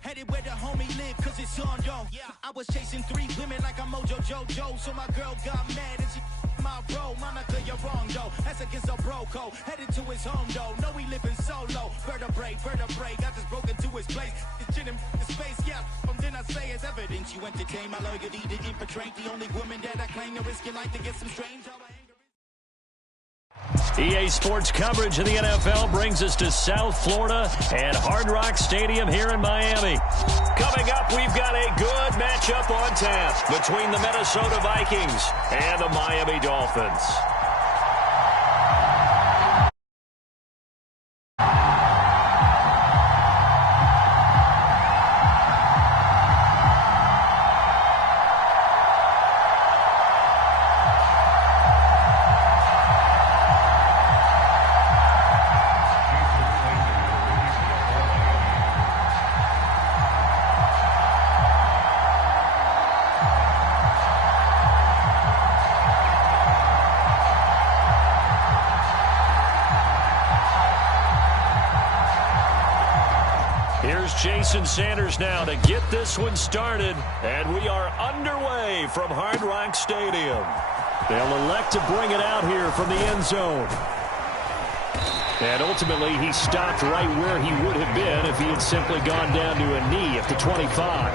Headed where the homie live, cause it's on, yo. I was chasing 3 women like I'm Mojo Jojo, so my girl got mad and she my bro. Monica, you're wrong, though. That's against a bro code. Headed to his home, though. No, he living solo. Vertebrae. I just broke into his place. It's in his space, yeah. Then I say it's evidence you entertain my loyalty to infiltrate the only woman that I claim to risk your life to get some strange. EA Sports coverage of the NFL brings us to South Florida and Hard Rock Stadium here in Miami. Coming up, we've got a good matchup on tap between the Minnesota Vikings and the Miami Dolphins. Jason Sanders now to get this one started, and we are underway from Hard Rock Stadium. They'll elect to bring it out here from the end zone. And ultimately, he stopped right where he would have been if he had simply gone down to a knee at the 25.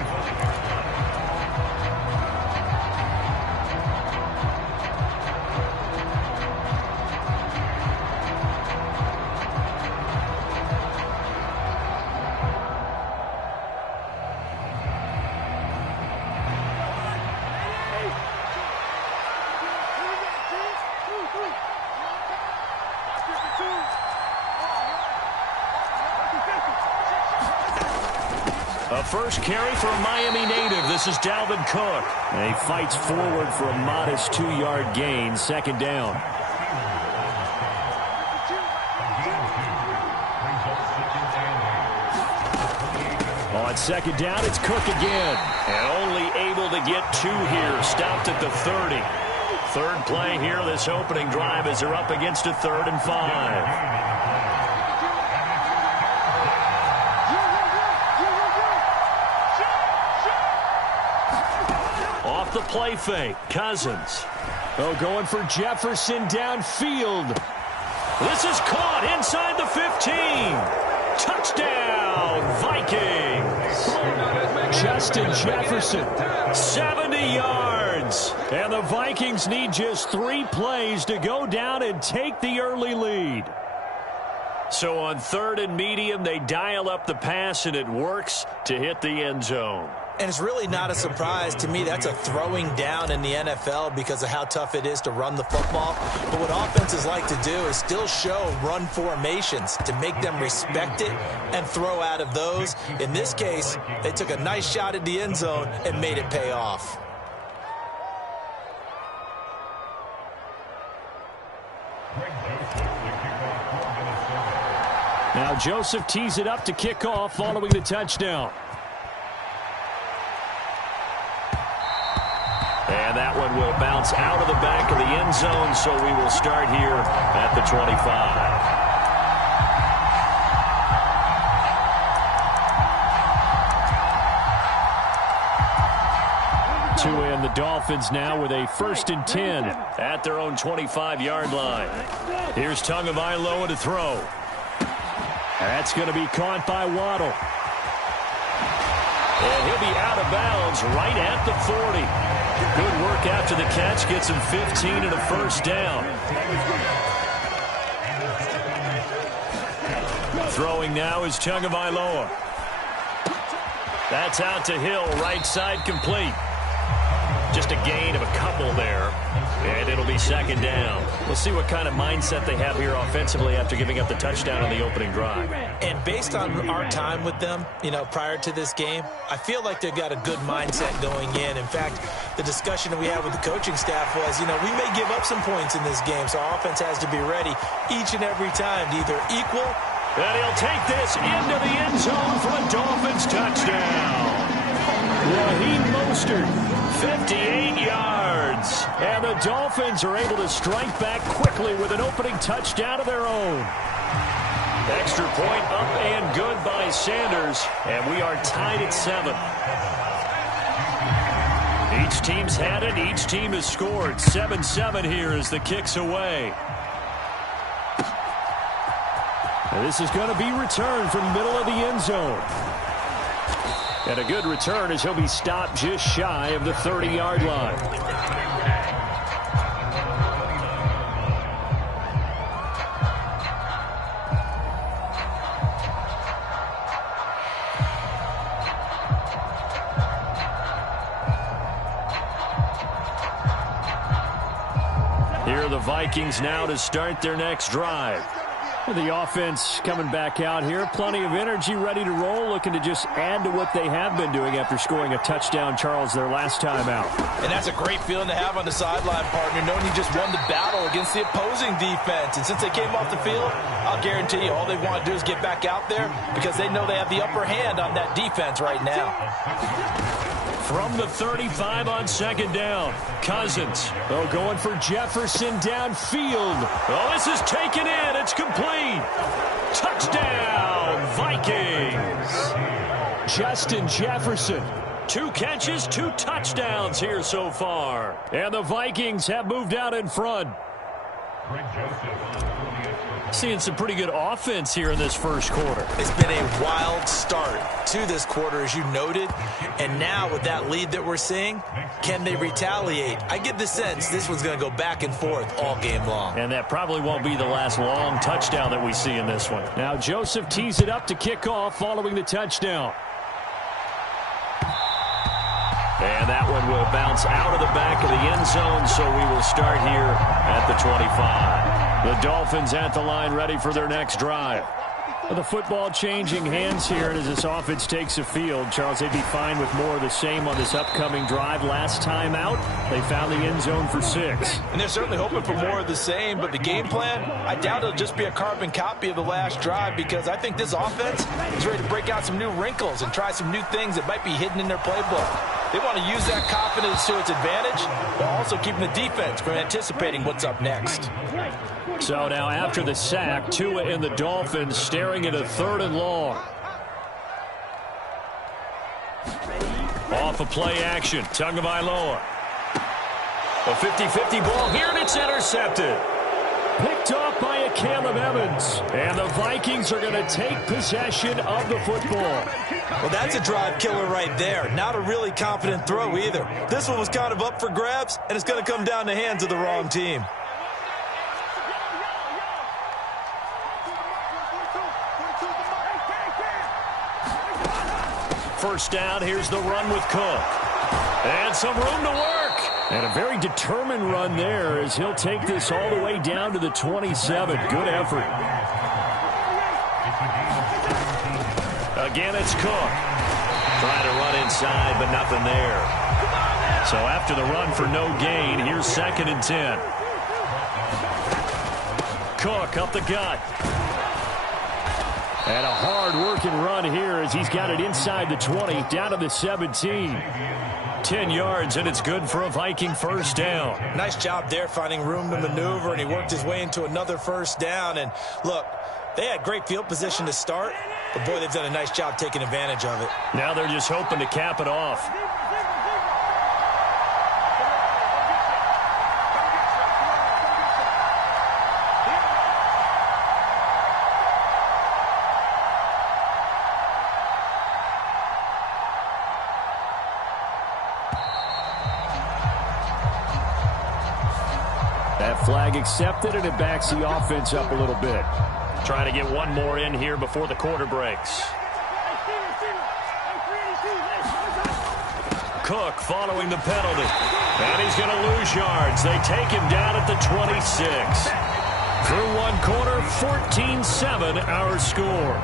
A first carry for a Miami native. This is Dalvin Cook. And he fights forward for a modest 2-yard gain. Second down. On second down, it's Cook again. And only able to get 2 here. Stopped at the 30. Third play here, this opening drive, as they're up against a 3rd and 5. Off the play fake, Cousins. Oh, going for Jefferson downfield. This is caught inside the 15. Touchdown, Vikings. Justin Jefferson, 70 yards. And the Vikings need just 3 plays to go down and take the early lead. So on 3rd and medium, they dial up the pass, and it works to hit the end zone. And it's really not a surprise to me. That's a throwing down in the NFL because of how tough it is to run the football. But what offenses like to do is still show run formations to make them respect it and throw out of those. In this case, they took a nice shot at the end zone and made it pay off. Now Joseph tees it up to kick off following the touchdown. And that one will bounce out of the back of the end zone, so we will start here at the 25. To end the Dolphins now with a 1st and 10 at their own 25-yard line. Here's Tagovailoa to throw. That's going to be caught by Waddle. And he'll be out of bounds right at the 40. Good work after the catch. Gets him 15 and a first down. Throwing now is Tagovailoa. That's out to Hill. Right side complete. Just a gain of a couple there. And it'll be second down. We'll see what kind of mindset they have here offensively after giving up the touchdown on the opening drive. And based on our time with them, prior to this game, I feel like they've got a good mindset going in. In fact, the discussion that we had with the coaching staff was, we may give up some points in this game, so our offense has to be ready each and every time to either equal. And he'll take this into the end zone for a Dolphins touchdown. Raheem Mostert, 58 yards. And the Dolphins are able to strike back quickly with an opening touchdown of their own. Extra point up and good by by Sanders, and we are tied at 7. Each team's had it. Each team has scored. 7-7 here as the kick's away. And this is going to be returned from the middle of the end zone. And a good return as he'll be stopped just shy of the 30-yard line. Here are the Vikings now to start their next drive. The offense coming back out here. Plenty of energy, ready to roll, looking to just add to what they have been doing after scoring a touchdown, Charles, their last time out. And that's a great feeling to have on the sideline, partner, knowing you just won the battle against the opposing defense. And since they came off the field, I'll guarantee you all they want to do is get back out there because they know they have the upper hand on that defense right now. From the 35 on second down, Cousins. Oh, going for Jefferson downfield. Oh, this is taken in. It's complete. Touchdown, Vikings. Justin Jefferson. 2 catches, 2 touchdowns here so far. And the Vikings have moved out in front. Seeing some pretty good offense here in this first quarter. It's been a wild start to this quarter, as you noted. And now with that lead that we're seeing, can they retaliate? I get the sense this one's going to go back and forth all game long. And that probably won't be the last long touchdown that we see in this one. Now Joseph tees it up to kick off following the touchdown. And that one will bounce out of the back of the end zone, so we will start here at the 25. The Dolphins at the line ready for their next drive. The football changing hands here, and as this offense takes the field, Charles, they'd be fine with more of the same on this upcoming drive. Last time out, they found the end zone for 6. And they're certainly hoping for more of the same, but the game plan, I doubt it'll just be a carbon copy of the last drive because I think this offense is ready to break out some new wrinkles and try some new things that might be hidden in their playbook. They want to use that confidence to its advantage, while also keeping the defense from anticipating what's up next. So now after the sack, Tua and the Dolphins staring at a 3rd and long. Off a play action, Tagovailoa. A 50-50 ball here, and it's intercepted. Picked off by a Caleb Evans. And the Vikings are going to take possession of the football. Well, that's a drive killer right there. Not a really confident throw either. This one was kind of up for grabs, and it's going to come down the hands of the wrong team. First down, here's the run with Cook. And some room to work. And a very determined run there as he'll take this all the way down to the 27. Good effort. Again, it's Cook. Trying to run inside, but nothing there. So after the run for no gain, here's 2nd and 10. Cook up the gut. And a hard-working run here as he's got it inside the 20, down to the 17. 10 yards, and it's good for a Viking first down. Nice job there finding room to maneuver, and he worked his way into another first down. And, look, they had great field position to start, but, boy, they've done a nice job taking advantage of it. Now they're just hoping to cap it off. That flag accepted, and it backs the offense up a little bit. Trying to get one more in here before the quarter breaks. Cook following the penalty. And he's going to lose yards. They take him down at the 26. Through one quarter, 14-7 our score.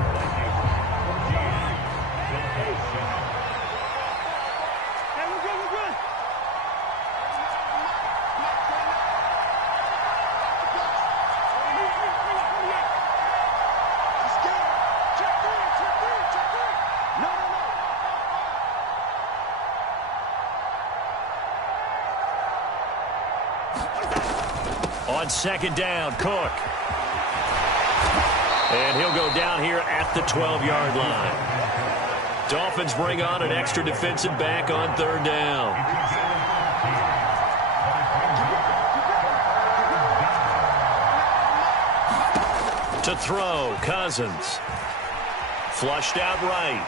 On second down, Cook. And he'll go down here at the 12-yard line. Dolphins bring on an extra defensive back on 3rd down. To throw, Cousins. Flushed out right.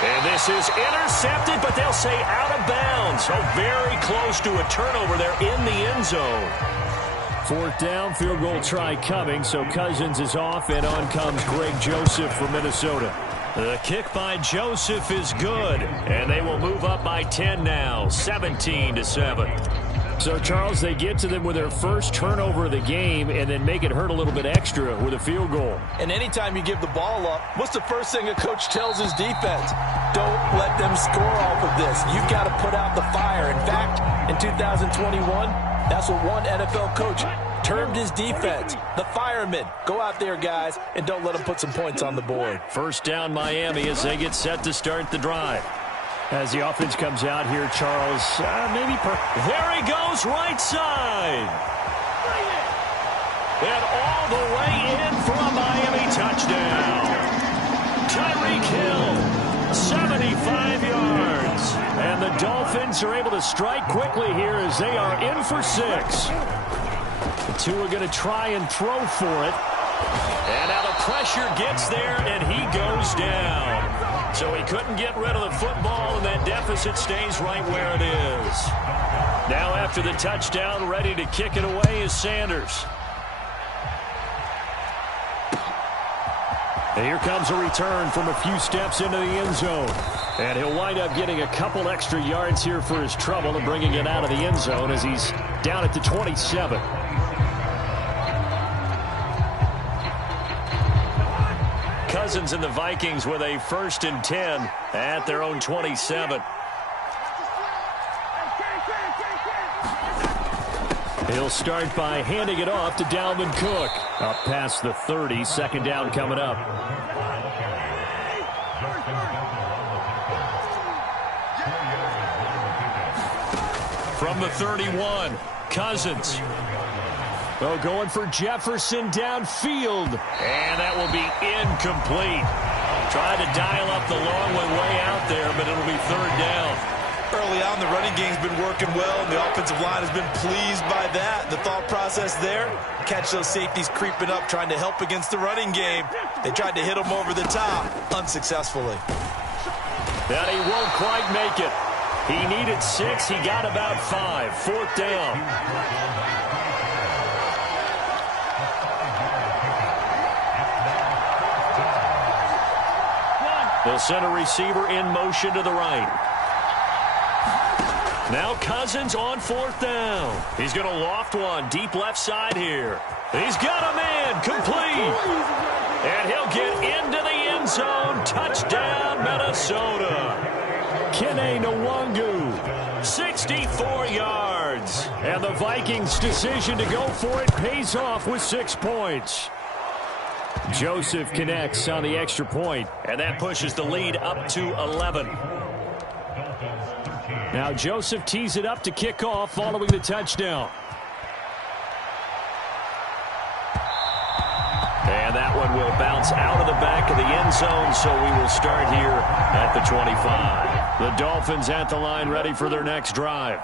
And this is intercepted, but they'll say out of bounds. So very close to a turnover there in the end zone. 4th down, field goal try coming, so Cousins is off, and on comes Greg Joseph from Minnesota. The kick by Joseph is good, and they will move up by 10 now, 17-7. So, Charles, they get to them with their first turnover of the game and then make it hurt a little bit extra with a field goal. And anytime you give the ball up, what's the first thing a coach tells his defense? Don't let them score off of this. You've got to put out the fire. In fact, in 2021, that's what one NFL coach termed his defense, the firemen. Go out there, guys, and don't let them put some points on the board. 1st down, Miami, as they get set to start the drive. As the offense comes out here, Charles, there he goes, right side. And all the way in for a Miami touchdown. Tyreek Hill, 75 yards. And the Dolphins are able to strike quickly here as they are in for 6. The two are going to try and throw for it. And now the pressure gets there, and he goes down. So he couldn't get rid of the football, and that deficit stays right where it is. Now after the touchdown, ready to kick it away is Sanders. And here comes a return from a few steps into the end zone. And he'll wind up getting a couple extra yards here for his trouble and bringing it out of the end zone as he's down at the 27. Cousins and the Vikings with a 1st and 10 at their own 27. He'll start by handing it off to Dalvin Cook. Up past the 30, 2nd down coming up. From the 31, Cousins. Oh, going for Jefferson downfield. And that will be incomplete. Tried to dial up the long way out there, but it'll be 3rd down. Early on, the running game's been working well, and the offensive line has been pleased by that. The thought process there, catch those safeties creeping up, trying to help against the running game. They tried to hit them over the top, unsuccessfully. That he won't quite make it. He needed 6. He got about 5. 4th down. They'll send a receiver in motion to the right. Now Cousins on 4th down. He's going to loft one deep left side here. He's got a man complete. And he'll get into the end zone. Touchdown, Minnesota. Kene Nwangu, 64 yards. And the Vikings' decision to go for it pays off with 6 points. Joseph connects on the extra point. And that pushes the lead up to 11. Now Joseph tees it up to kick off following the touchdown. And that one will bounce out of the back of the end zone, so we will start here at the 25. The Dolphins at the line ready for their next drive.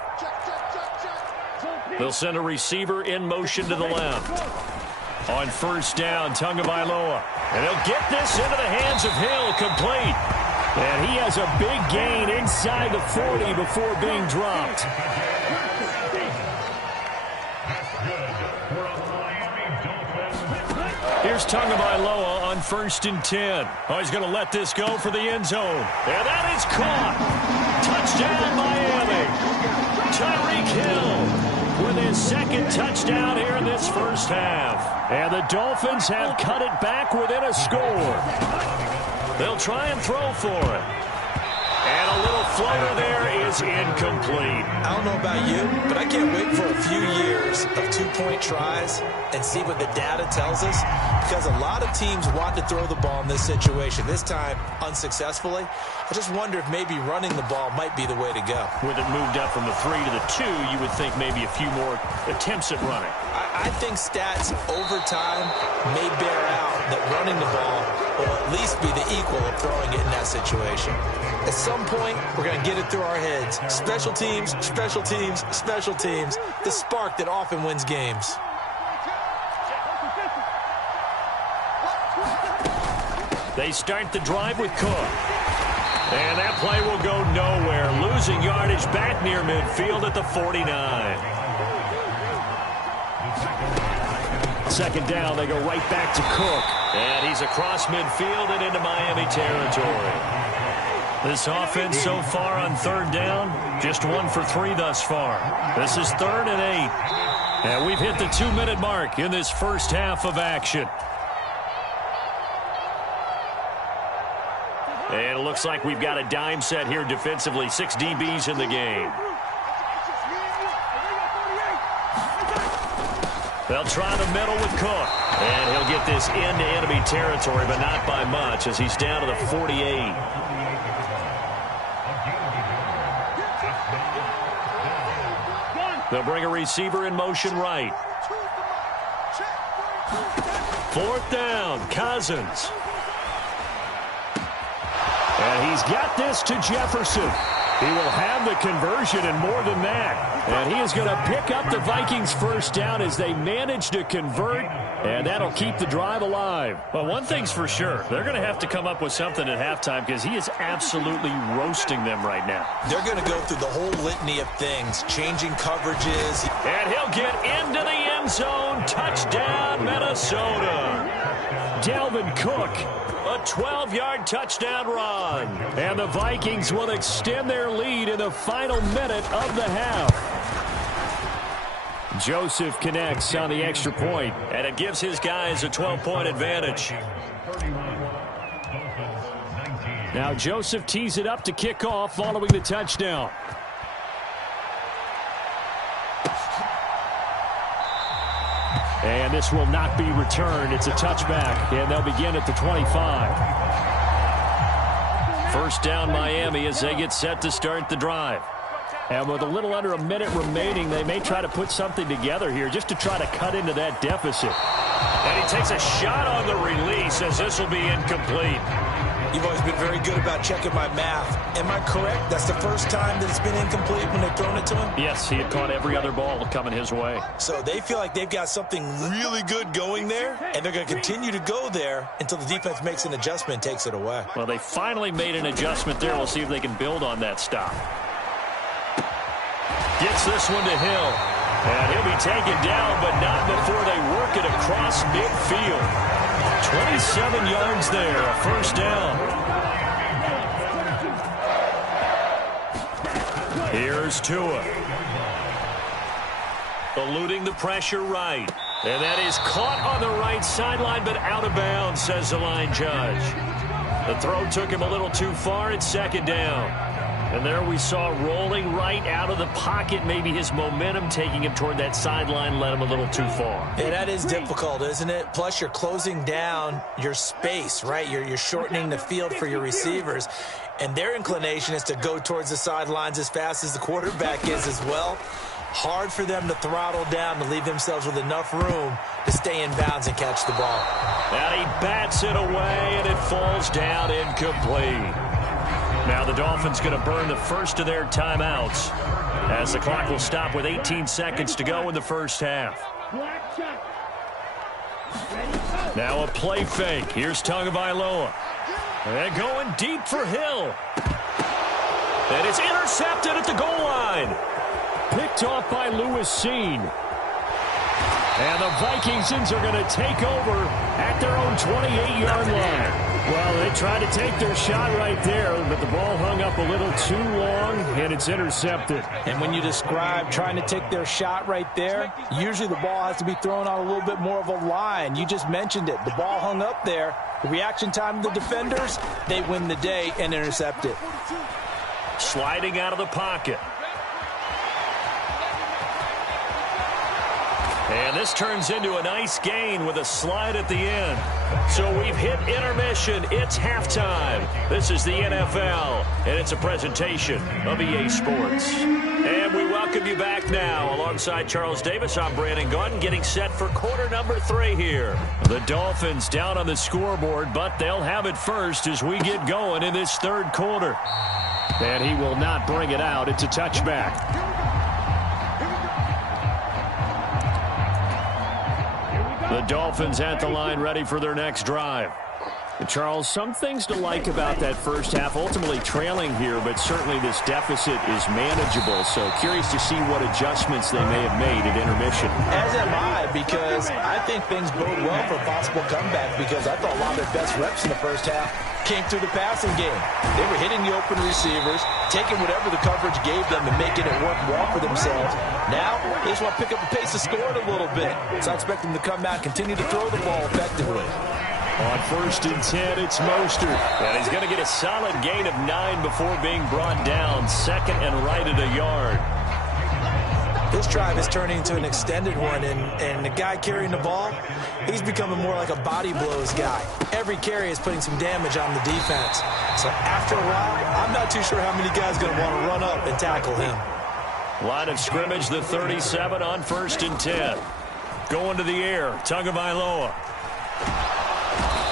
They'll send a receiver in motion to the left. On 1st down, Tagovailoa. And he'll get this into the hands of Hill, complete. And he has a big gain inside the 40 before being dropped. Here's Tagovailoa on 1st and 10. Oh, he's going to let this go for the end zone. And that is caught. Touchdown, Miami. Tyreek Hill with his 2nd touchdown here in this first half. And the Dolphins have cut it back within a score. They'll try and throw for it. And a little floater there is incomplete. I don't know about you, but I can't wait for a few years of two-point tries and see what the data tells us, because a lot of teams want to throw the ball in this situation, this time unsuccessfully. I just wonder if maybe running the ball might be the way to go. With it moved up from the 3 to the 2, you would think maybe a few more attempts at running. I think stats over time may bear out that running the ball will at least be the equal of throwing it in that situation. At some point, we're going to get it through our heads. Special teams, special teams, special teams. The spark that often wins games. They start the drive with Cook. And that play will go nowhere. Losing yardage back near midfield at the 49. Second down, they go right back to Cook. And he's across midfield and into Miami territory. This offense so far on third down, just 1 for 3 thus far. This is 3rd and 8. And we've hit the 2-minute mark in this first half of action. And it looks like we've got a dime set here defensively. 6 DBs in the game. They'll try the middle with Cook. And he'll get this into enemy territory, but not by much as he's down to the 48. They'll bring a receiver in motion right. 4th down, Cousins. And he's got this to Jefferson. He will have the conversion and more than that. And he is going to pick up the Vikings' first down as they manage to convert. And that'll keep the drive alive. Well, one thing's for sure. They're going to have to come up with something at halftime because he is absolutely roasting them right now. They're going to go through the whole litany of things, changing coverages. And he'll get into the end zone. Touchdown, Minnesota. Dalvin Cook. A 12-yard touchdown run. And the Vikings will extend their lead in the final minute of the half. Joseph connects on the extra point. And it gives his guys a 12-point advantage. Now Joseph tees it up to kick off following the touchdown. And this will not be returned. It's a touchback, and they'll begin at the 25. First down, Miami, as they get set to start the drive. And with a little under a minute remaining, they may try to put something together here just to try to cut into that deficit. And he takes a shot on the release as this will be incomplete. You've always been very good about checking my math. Am I correct? That's the first time that it's been incomplete when they've thrown it to him? Yes, he had caught every other ball coming his way. So they feel like they've got something really good going there, and they're going to continue to go there until the defense makes an adjustment and takes it away. Well, they finally made an adjustment there. We'll see if they can build on that stop. Gets this one to Hill. And he'll be taken down, but not before they work it across midfield. 27 yards there, a first down. Here's Tua. Eluding the pressure right. And that is caught on the right sideline, but out of bounds, says the line judge. The throw took him a little too far. It's second down. And there we saw rolling right out of the pocket. Maybe his momentum taking him toward that sideline led him a little too far. Yeah, that is difficult, isn't it? Plus, you're closing down your space, right? You're shortening the field for your receivers. And their inclination is to go towards the sidelines as fast as the quarterback is as well. Hard for them to throttle down to leave themselves with enough room to stay in bounds and catch the ball. And he bats it away, and it falls down incomplete. Now the Dolphins going to burn the first of their timeouts as the clock will stop with 18 seconds to go in the first half. Now a play fake. Here's Tagovailoa. And going deep for Hill. And it's intercepted at the goal line. Picked off by Lewis Seen. And the Vikingsons are going to take over at their own 28-yard line. Well, they tried to take their shot right there, but the ball hung up a little too long, and it's intercepted. And when you describe trying to take their shot right there, usually the ball has to be thrown on a little bit more of a line. You just mentioned it. The ball hung up there. The reaction time of the defenders, they win the day and intercept it. sliding out of the pocket. And this turns into a nice gain with a slide at the end. So we've hit intermission. It's halftime. This is the NFL, and it's a presentation of EA Sports. And we welcome you back now. Alongside Charles Davis, I'm Brandon Gaudin, getting set for quarter number 3 here. The Dolphins down on the scoreboard, but they'll have it first as we get going in this third quarter. And he will not bring it out. It's a touchback. The Dolphins at the line, ready for their next drive. And Charles, some things to like about that first half. Ultimately trailing here, but certainly this deficit is manageable. So curious to see what adjustments they may have made at intermission. As am I, because I think things bode well for a possible comeback, because I thought a lot of their best reps in the first half came through the passing game. They were hitting the open receivers, taking whatever the coverage gave them and making it work well for themselves. Now, they just want to pick up the pace of scoring a little bit. So I expect them to come out and continue to throw the ball effectively. On 1st and 10, it's Mostert. And he's going to get a solid gain of 9 before being brought down. 2nd and right at a yard. This drive is turning into an extended one, and the guy carrying the ball, he's becoming more like a body blows guy. Every carry is putting some damage on the defense. So after a while, I'm not too sure how many guys are going to want to run up and tackle him. Line of scrimmage, the 37 on 1st and 10. Going to the air, Tagovailoa.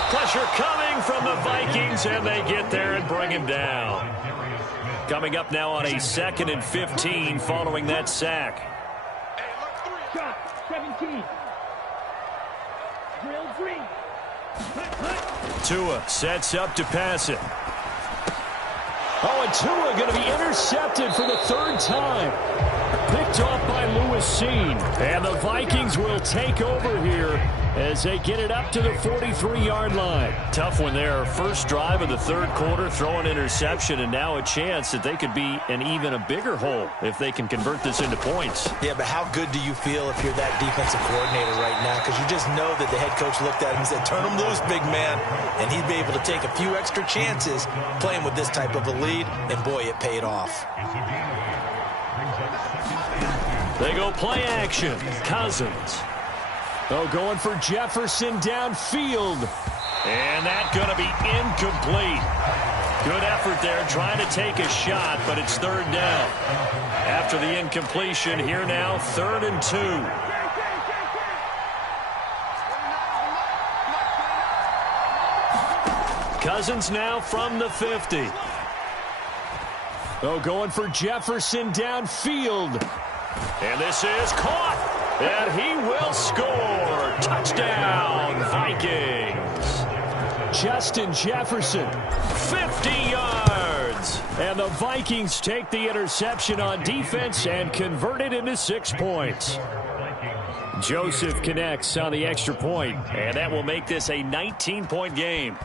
Pressure coming from the Vikings, and they get there and bring him down. Coming up now on a 2nd and 15 following that sack. 17. Drill 3. Tua sets up to pass it. Oh, and Tua going to be intercepted for the 3rd time. Picked off by Lewis Cine. And the Vikings will take over here as they get it up to the 43-yard line. Tough one there. First drive of the 3rd quarter, throw an interception, and now a chance that they could be in even a bigger hole if they can convert this into points. Yeah, but how good do you feel if you're that defensive coordinator right now? Because you just know that the head coach looked at him and said, turn him loose, big man. And he'd be able to take a few extra chances playing with this type of a lead, and boy, it paid off. They go play action. Cousins. Oh, going for Jefferson downfield. And that's going to be incomplete. Good effort there trying to take a shot, but it's 3rd down. After the incompletion, here now, 3rd and 2. Cousins now from the 50. Oh, going for Jefferson downfield. And this is caught. And he will score. Touchdown, Vikings. Justin Jefferson, 50 yards. And the Vikings take the interception on defense and convert it into 6 points. Joseph connects on the extra point, and that will make this a 19-point game.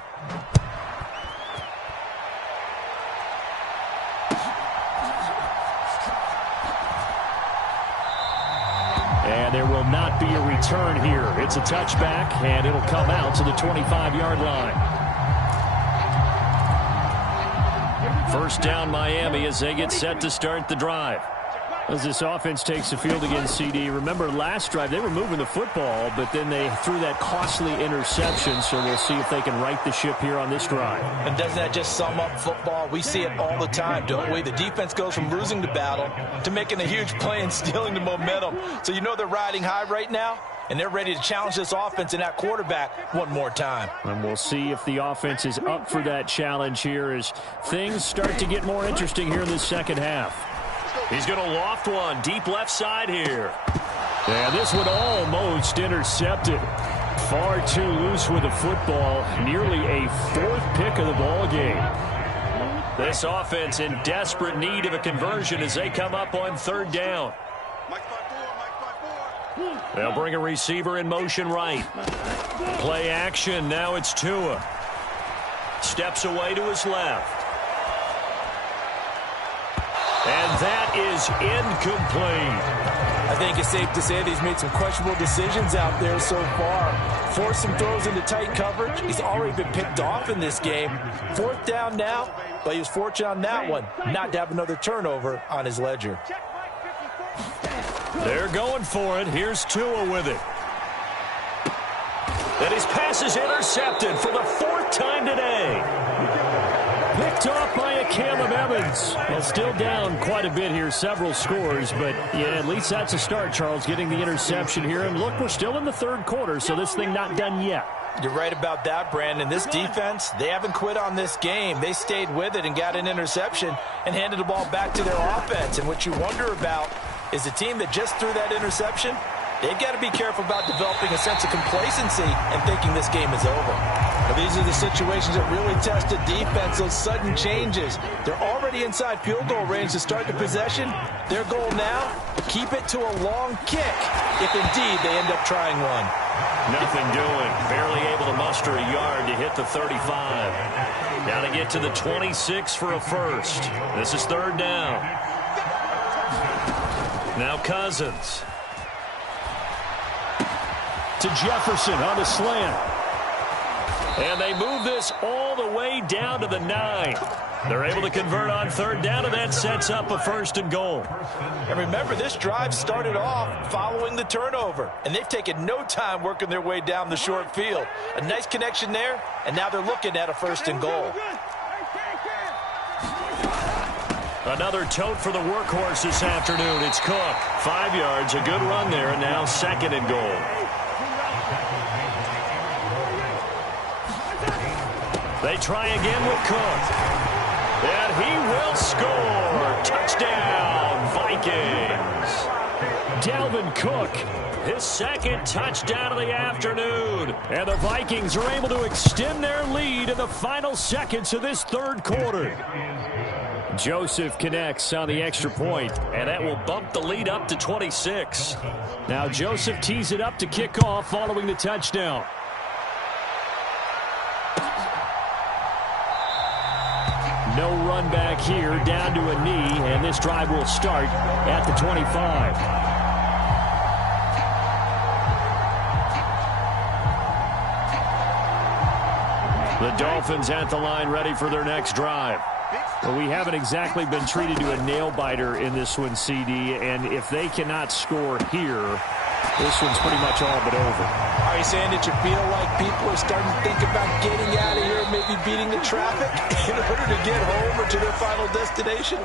And there will not be a return here. It's a touchback, and it'll come out to the 25-yard line. 1st down, Miami, as they get set to start the drive. As this offense takes the field against CD, remember last drive they were moving the football, but then they threw that costly interception, so we'll see if they can right the ship here on this drive. And doesn't that just sum up football? We see it all the time, don't we? The defense goes from losing the battle to making a huge play and stealing the momentum. So you know they're riding high right now, and they're ready to challenge this offense and that quarterback one more time. And we'll see if the offense is up for that challenge here as things start to get more interesting here in the second half. He's going to loft one deep left side here. And this one almost intercepted. Far too loose with the football. Nearly a 4th pick of the ball game. This offense in desperate need of a conversion as they come up on 3rd down. They'll bring a receiver in motion right. Play action. Now it's Tua. Steps away to his left. And that is incomplete. I think it's safe to say that he's made some questionable decisions out there so far. Forced some throws into tight coverage. He's already been picked off in this game. 4th down now, but he was fortunate on that one not to have another turnover on his ledger. They're going for it. Here's Tua with it. And his pass is intercepted for the 4th time today. Picked off by a Caleb Evans. Well, still down quite a bit here, several scores, but yeah, at least that's a start, Charles, getting the interception here. And look, we're still in the 3rd quarter, so this thing not done yet. You're right about that, Brandon. This defense, they haven't quit on this game. They stayed with it and got an interception and handed the ball back to their offense. And what you wonder about is the team that just threw that interception, they've got to be careful about developing a sense of complacency and thinking this game is over. But these are the situations that really test the defense, those sudden changes. They're already inside field goal range to start the possession. Their goal now, keep it to a long kick, if indeed they end up trying one. Nothing doing. Barely able to muster a yard to hit the 35. Now to get to the 26 for a first. This is 3rd down. Now Cousins. To Jefferson on the slant. And they move this all the way down to the 9. They're able to convert on 3rd down, and that sets up a 1st and goal. And remember, this drive started off following the turnover, and they've taken no time working their way down the short field. A nice connection there, and now they're looking at a 1st and goal. Another tote for the workhorse this afternoon. It's Cook. 5 yards, a good run there, and now 2nd and goal. They try again with Cook. And he will score. Touchdown, Vikings. Dalvin Cook, his 2nd touchdown of the afternoon. And the Vikings are able to extend their lead in the final seconds of this 3rd quarter. Joseph connects on the extra point, and that will bump the lead up to 26. Now Joseph tees it up to kick off following the touchdown. No run back here, down to a knee, and this drive will start at the 25. The Dolphins at the line ready for their next drive. Well, we haven't exactly been treated to a nail-biter in this one, CD, and if they cannot score here, this one's pretty much all but over. Are you saying that you feel like people are starting to think about getting out of here, maybe beating the traffic in order to get home or to their final destination?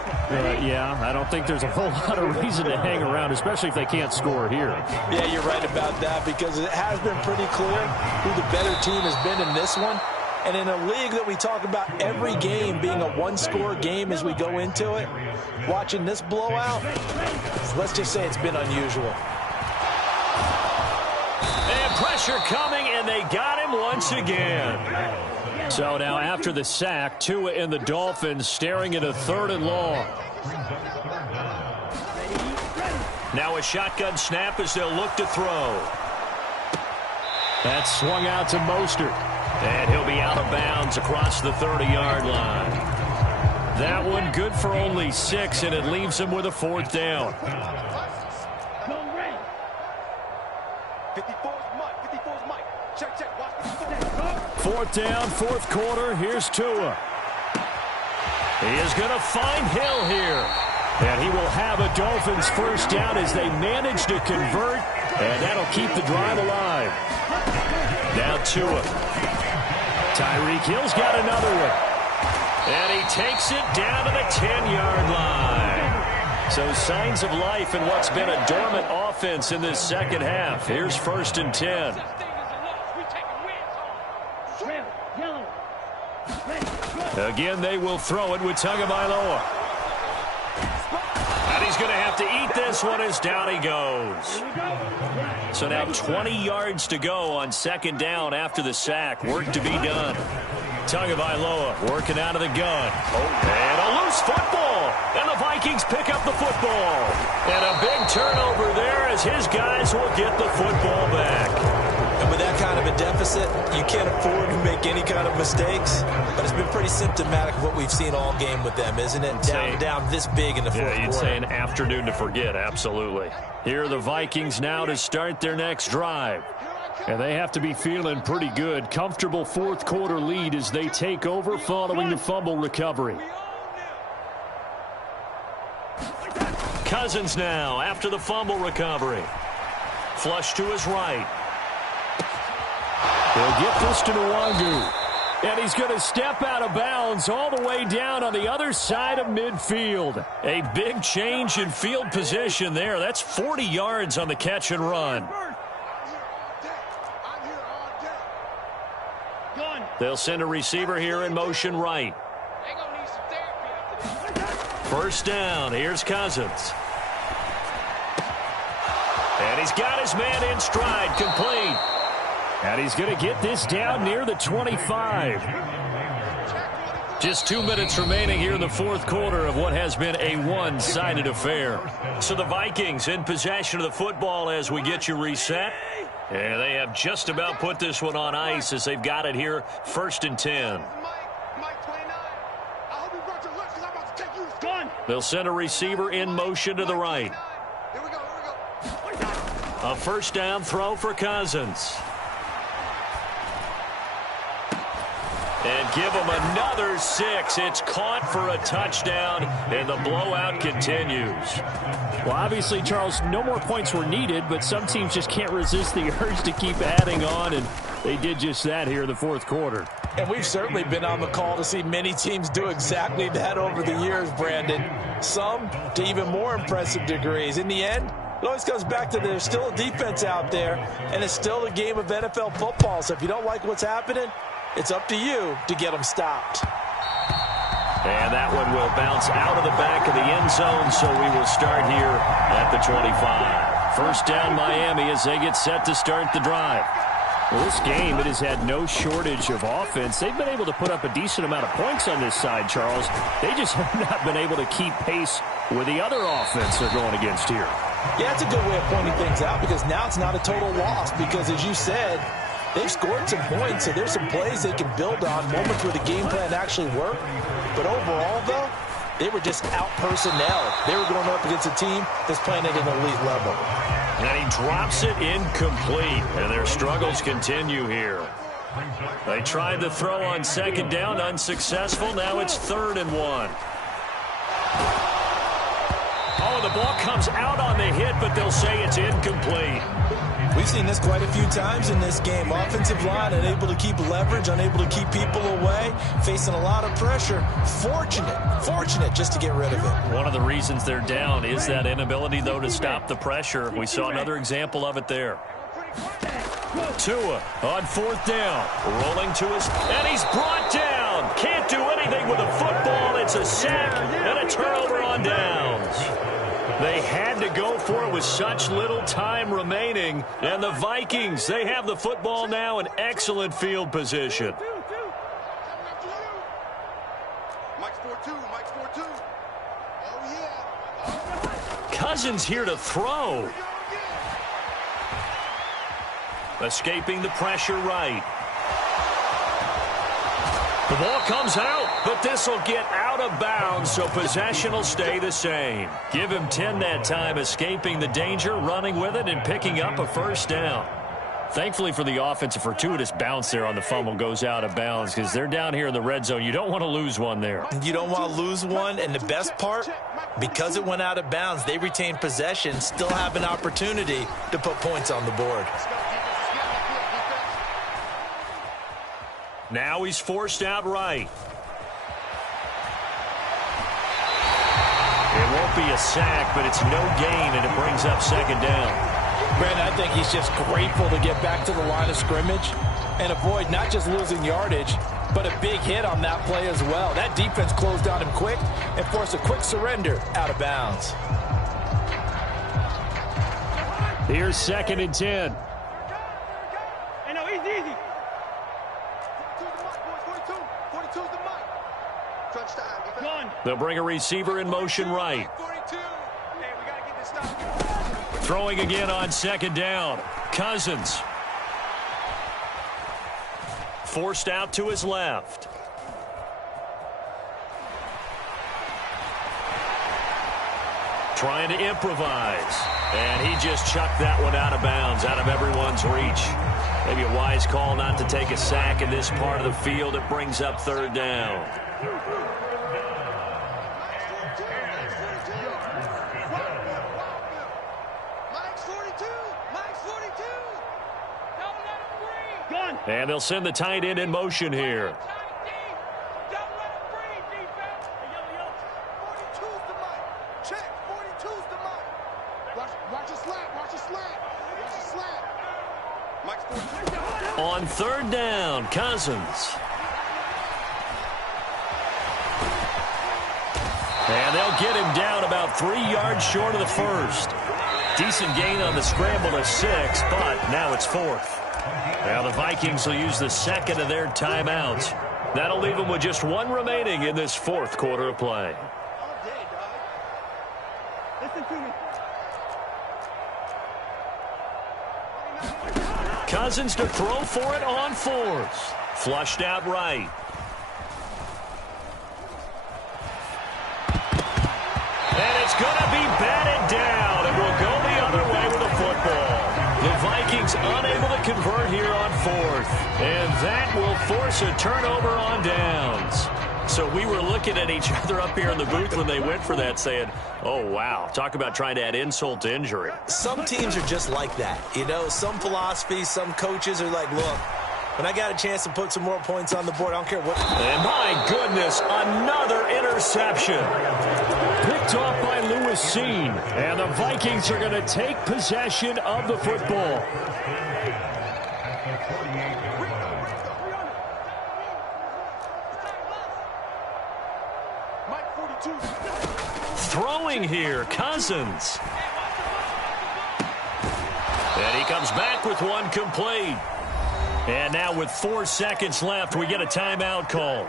Yeah, I don't think there's a whole lot of reason to hang around, especially if they can't score here. Yeah, you're right about that, because it has been pretty clear who the better team has been in this one. And in a league that we talk about every game being a one-score game as we go into it, watching this blowout, let's just say it's been unusual. And pressure coming, and they got him once again. So now after the sack, Tua and the Dolphins staring at a 3rd and long. Now a shotgun snap as they'll look to throw. That's swung out to Mostert. And he'll be out of bounds across the 30-yard line. That one good for only 6, and it leaves him with a 4th down. 4th down, 4th quarter. Here's Tua. He is going to find Hill here. And he will have a Dolphins 1st down as they manage to convert, and that'll keep the drive alive. Now Tua. Tyreek Hill's got another one. And he takes it down to the 10-yard line. So signs of life in what's been a dormant offense in this 2nd half. Here's 1st and 10. Again, they will throw it with Tagovailoa. And he's going to have to eat this one as down he goes. So now 20 yards to go on 2nd down after the sack. Work to be done. Tagovailoa working out of the gun. And a loose football. And the Vikings pick up the football. And a big turnover there as his guys will get the football back. And with that kind of a deficit, you can't afford to make any kind of mistakes. But it's been pretty symptomatic of what we've seen all game with them, isn't it? Down this big in the fourth quarter. You'd say an afternoon to forget, absolutely. Here are the Vikings now to start their next drive. And they have to be feeling pretty good. Comfortable fourth quarter lead as they take over following the fumble recovery. Cousins now after the fumble recovery. Flush to his right. They'll get this to Nwangu. And he's going to step out of bounds all the way down on the other side of midfield. A big change in field position there. That's 40 yards on the catch and run. They'll send a receiver here in motion right. First down. Here's Cousins. And he's got his man in stride, complete. And he's going to get this down near the 25. Just 2 minutes remaining here in the fourth quarter of what has been a one-sided affair. So the Vikings in possession of the football as we get you reset. And they have just about put this one on ice as they've got it here, 1st and 10. They'll send a receiver in motion to the right. A first down throw for Cousins. And give him another 6. It's caught for a touchdown, and the blowout continues. Well, obviously, Charles, no more points were needed, but some teams just can't resist the urge to keep adding on, and they did just that here in the fourth quarter. And we've certainly been on the call to see many teams do exactly that over the years, Brandon. Some to even more impressive degrees. In the end, it always comes back to there's still a defense out there, and it's still a game of NFL football. So if you don't like what's happening, it's up to you to get them stopped. And that one will bounce out of the back of the end zone, so we will start here at the 25. First down Miami as they get set to start the drive. Well, this game, it has had no shortage of offense. They've been able to put up a decent amount of points on this side, Charles. They just have not been able to keep pace with the other offense they're going against here. Yeah, it's a good way of pointing things out because now it's not a total loss because, as you said, they've scored some points, so there's some plays they can build on, moments where the game plan actually worked. But overall, though, they were just out-personnel. They were going up against a team that's playing at an elite level. And he drops it incomplete, and their struggles continue here. They tried to throw on second down, unsuccessful. Now it's 3rd and 1. Oh, the ball comes out on the hit, but they'll say it's incomplete. We've seen this quite a few times in this game. Offensive line unable to keep leverage, unable to keep people away, facing a lot of pressure. Fortunate just to get rid of it. One of the reasons they're down is that inability, though, to stop the pressure. We saw another example of it there. Tua on 4th down, rolling to his, and he's brought down. Can't do anything with a football. It's a sack and a turnover on downs. They had to go for it with such little time remaining. And the Vikings, they have the football now in excellent field position. Cousins here to throw. Escaping the pressure right. The ball comes out, but this will get out of bounds, so possession will stay the same. Give him 10 that time, escaping the danger, running with it, and picking up a first down. Thankfully for the offense, a fortuitous bounce there on the fumble goes out of bounds because they're down here in the red zone. You don't want to lose one there. You don't want to lose one, and the best part, because it went out of bounds, they retained possession, still have an opportunity to put points on the board. Now he's forced out right. It won't be a sack, but it's no gain, and it brings up 2nd down. Brandon, I think he's just grateful to get back to the line of scrimmage and avoid not just losing yardage, but a big hit on that play as well. That defense closed on him quick and forced a quick surrender out of bounds. Here's 2nd and 10. They'll bring a receiver in motion right. Throwing again on 2nd down. Cousins. forced out to his left. Trying to improvise. And he just chucked that one out of bounds, out of everyone's reach. Maybe a wise call not to take a sack in this part of the field. It brings up third down. And they'll send the tight end in motion here. On third down, Cousins. And they'll get him down about 3 yards short of the first. Decent gain on the scramble to 6, but now it's 4th. Now the Vikings will use the second of their timeouts. That'll leave them with just 1 remaining in this 4th quarter of play. Cousins to throw for it on 4th. Flushed out right. And it's going to be batted down, and we'll go the other way with the football. The Vikings unable to convert here on 4th, and that will force a turnover on downs. So we were looking at each other up here in the booth when they went for that saying, oh, wow, talk about trying to add insult to injury. Some teams are just like that. You know, some philosophies, some coaches are like, look, when I got a chance to put some more points on the board, I don't care what. And my goodness, another interception. Picked off by Lewis Seen. And the Vikings are going to take possession of the football. Throwing here, Cousins. And he comes back with one complete. And now with 4 seconds left, we get a timeout call.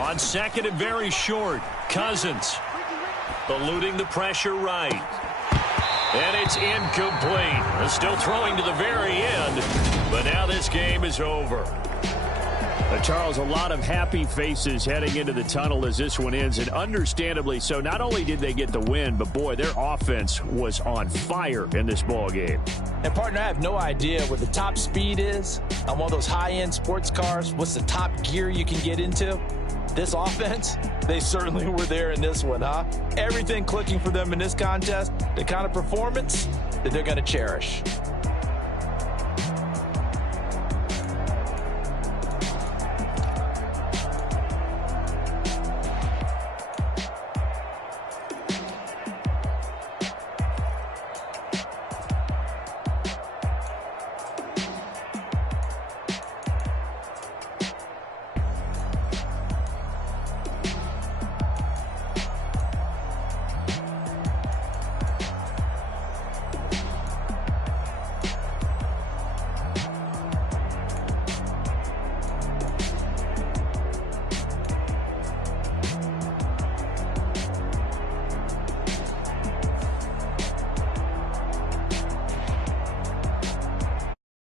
On second and very short, Cousins eluding the pressure right. And it's incomplete. They're still throwing to the very end, but now this game is over. Charles, a lot of happy faces heading into the tunnel as this one ends, and understandably so. Not only did they get the win, but, boy, their offense was on fire in this ball game. And, partner, I have no idea what the top speed is on one of those high-end sports cars. What's the top gear you can get into? This offense, they certainly were there in this one, huh? Everything clicking for them in this contest, the kind of performance that they're going to cherish.